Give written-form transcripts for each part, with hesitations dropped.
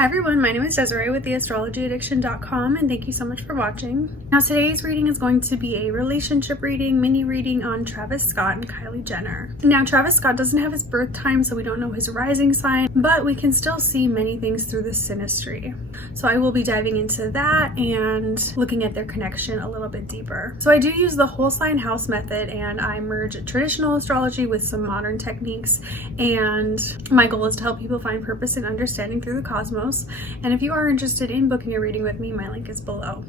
Hi everyone, my name is Desiree with theastrologyaddiction.com and thank you so much for watching. Now today's reading is going to be a relationship reading, mini reading on Travis Scott and Kylie Jenner. Now Travis Scott doesn't have his birth time, so we don't know his rising sign, but we can still see many things through the SYNASTRY. So I will be diving into that and looking at their connection a little bit deeper. So I do use the whole sign house method and I merge traditional astrology with some modern techniques, and my goal is to help people find purpose and understanding through the cosmos. And if you are interested in booking a reading with me, my link is below.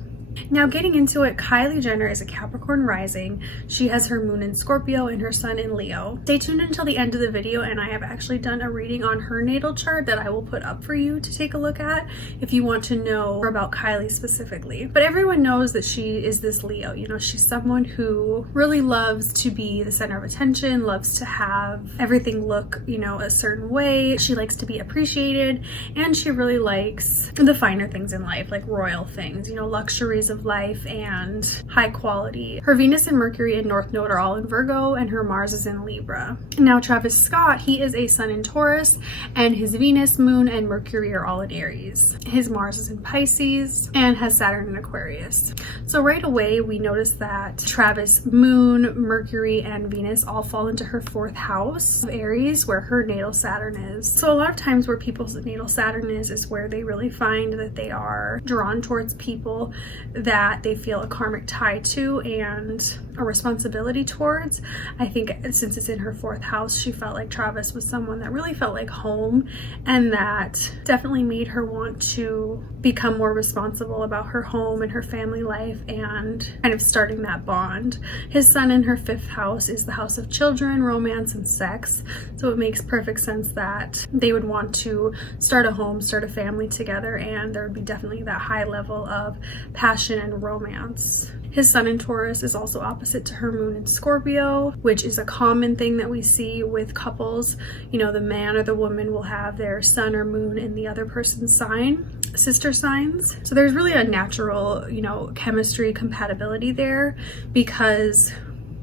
Now getting into it, Kylie Jenner is a Capricorn rising. She has her moon in Scorpio and her sun in Leo. Stay tuned until the end of the video and I have actually done a reading on her natal chart that I will put up for you to take a look at if you want to know more about Kylie specifically. But everyone knows that she is this Leo. You know, she's someone who really loves to be the center of attention, loves to have everything look, you know, a certain way. She likes to be appreciated and she really likes the finer things in life, like royal things, you know, luxuries of life and high quality. Her Venus and Mercury and North Node are all in Virgo and her Mars is in Libra. Now Travis Scott, he is a sun in Taurus and his Venus, Moon, and Mercury are all in Aries. His Mars is in Pisces and has Saturn in Aquarius. So right away we notice that Travis' Moon, Mercury, and Venus all fall into her fourth house of Aries where her natal Saturn is. So a lot of times where people's natal Saturn is where they really find that they are drawn towards people that they feel a karmic tie to and a responsibility towards. I think since it's in her fourth house, she felt like Travis was someone that really felt like home, and that definitely made her want to become more responsible about her home and her family life and kind of starting that bond. His sun in her fifth house is the house of children, romance, and sex. So it makes perfect sense that they would want to start a home, start a family together, and there would be definitely that high level of passion and romance. His sun in Taurus is also opposite to her moon in Scorpio, which is a common thing that we see with couples. You know, the man or the woman will have their sun or moon in the other person's sign, sister signs. So there's really a natural, you know, chemistry compatibility there because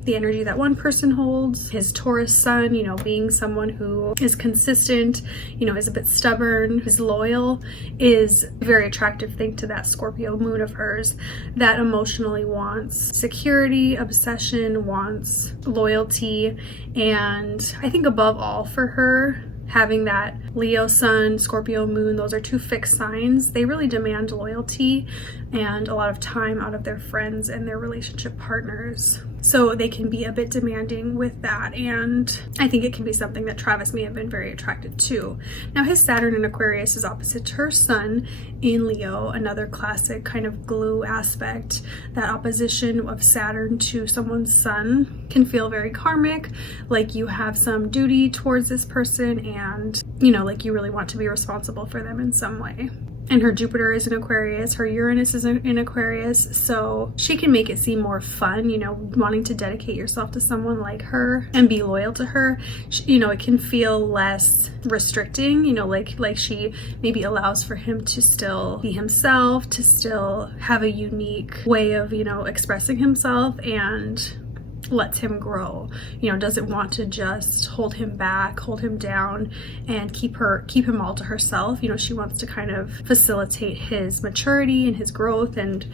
the energy that one person holds, his Taurus sun, you know, being someone who is consistent, you know, is a bit stubborn, is loyal, is a very attractive thing to that Scorpio moon of hers that emotionally wants security, obsession, wants loyalty. And I think above all for her, having that Leo sun, Scorpio moon, those are two fixed signs. They really demand loyalty and a lot of time out of their friends and their relationship partners. So they can be a bit demanding with that, and I think it can be something that Travis may have been very attracted to. Now his Saturn in Aquarius is opposite to her sun in Leo, another classic kind of glue aspect. That opposition of Saturn to someone's sun can feel very karmic, like you have some duty towards this person and, you know, like you really want to be responsible for them in some way. And her Jupiter is in Aquarius, her Uranus is in Aquarius, so she can make it seem more fun, you know, wanting to dedicate yourself to someone like her and be loyal to her. You know, it can feel less restricting, you know, like she maybe allows for him to still be himself, to still have a unique way of, you know, expressing himself, and lets him grow, you know, doesn't want to just hold him back, hold him down, and keep him all to herself. You know, she wants to kind of facilitate his maturity and his growth and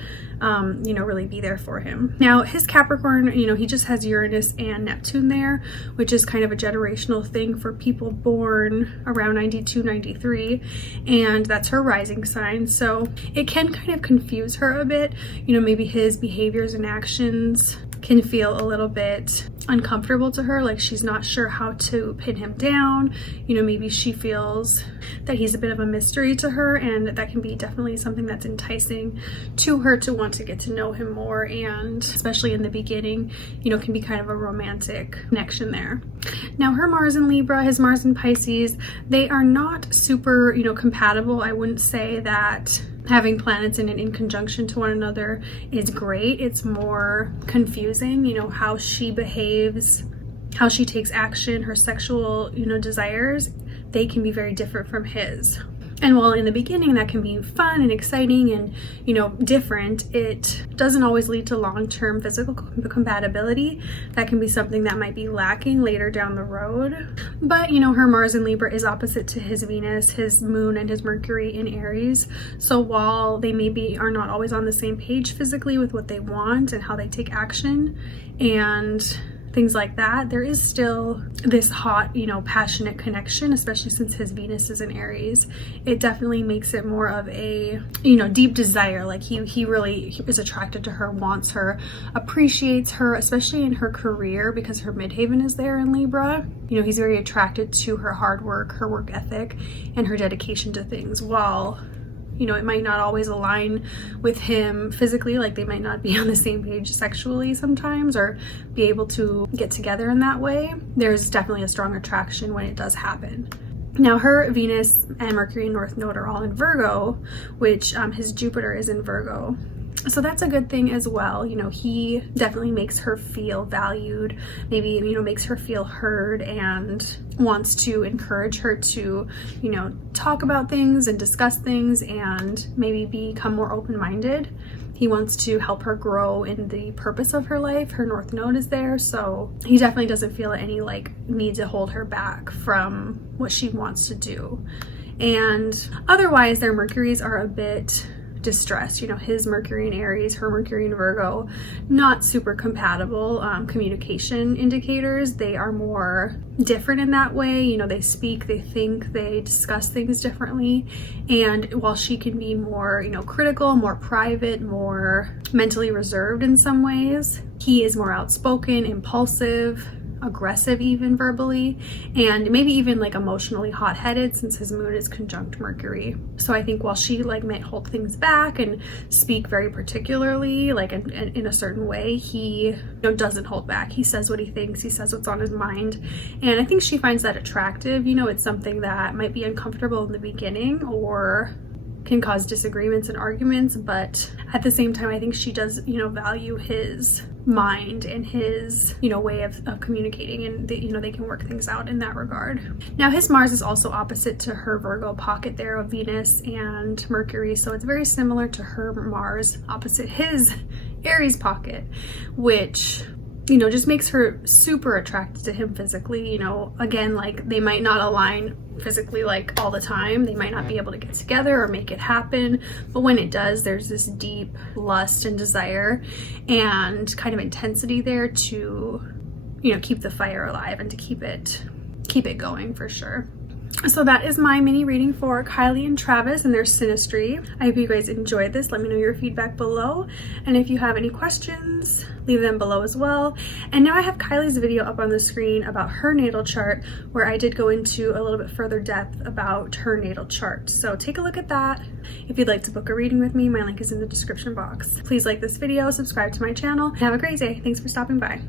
you know, really be there for him. Now his Capricorn, you know, he just has Uranus and Neptune there, which is kind of a generational thing for people born around 92, 93, and that's her rising sign. So it can kind of confuse her a bit. You know, maybe his behaviors and actions can feel a little bit uncomfortable to her, like she's not sure how to pin him down. You know, maybe she feels that he's a bit of a mystery to her, and that can be definitely something that's enticing to her to want to get to know him more, and especially in the beginning, you know, can be kind of a romantic connection there. Now her Mars in Libra, his Mars in Pisces, they are not super, you know, compatible. I wouldn't say that having planets in conjunction to one another is great. It's more confusing, you know, how she behaves, how she takes action, her sexual, you know, desires, they can be very different from his. And while in the beginning that can be fun and exciting and, you know, different, it doesn't always lead to long-term physical compatibility. That can be something that might be lacking later down the road. But, you know, her Mars in Libra is opposite to his Venus, his moon, and his Mercury in Aries. So while they maybe are not always on the same page physically with what they want and how they take action and things like that, there is still this hot, you know, passionate connection, especially since his Venus is in Aries. It definitely makes it more of a, you know, deep desire. Like he really is attracted to her, wants her, appreciates her, especially in her career because her midheaven is there in Libra. You know, he's very attracted to her hard work, her work ethic, and her dedication to things. While, you know, it might not always align with him physically, like they might not be on the same page sexually sometimes or be able to get together in that way, there's definitely a strong attraction when it does happen. Now her Venus and Mercury and North Node are all in Virgo, which his Jupiter is in Virgo. So that's a good thing as well. You know, he definitely makes her feel valued, maybe, you know, makes her feel heard and wants to encourage her to, you know, talk about things and discuss things and maybe become more open-minded. He wants to help her grow in the purpose of her life. Her North Node is there, so he definitely doesn't feel any like need to hold her back from what she wants to do. And otherwise, their Mercuries are a bit distressed. You know, his Mercury in Aries, her Mercury in Virgo, not super compatible communication indicators. They are more different in that way. You know, they speak, they think, they discuss things differently. And while she can be more, you know, critical, more private, more mentally reserved in some ways, he is more outspoken, impulsive, aggressive even verbally, and maybe even like emotionally hot-headed since his moon is conjunct Mercury. So I think while she like might hold things back and speak very particularly like in a certain way, he, you know, doesn't hold back. He says what he thinks, he says what's on his mind, and I think she finds that attractive. You know, it's something that might be uncomfortable in the beginning or can cause disagreements and arguments, but at the same time I think she does, you know, value his mind and his, you know, way of communicating, and they, you know, they can work things out in that regard. Now his Mars is also opposite to her Virgo pocket there of Venus and Mercury, so it's very similar to her Mars opposite his Aries pocket, which, you know, just makes her super attracted to him physically. You know, again, like they might not align physically like all the time. They might not be able to get together or make it happen, but when it does, there's this deep lust and desire and kind of intensity there to, you know, keep the fire alive and to keep it going for sure. So that is my mini reading for Kylie and Travis and their SYNASTRY. I hope you guys enjoyed this. Let me know your feedback below. And if you have any questions, leave them below as well. And now I have Kylie's video up on the screen about her natal chart, where I did go into a little bit further depth about her natal chart. So take a look at that. If you'd like to book a reading with me, my link is in the description box. Please like this video, subscribe to my channel, and have a great day. Thanks for stopping by.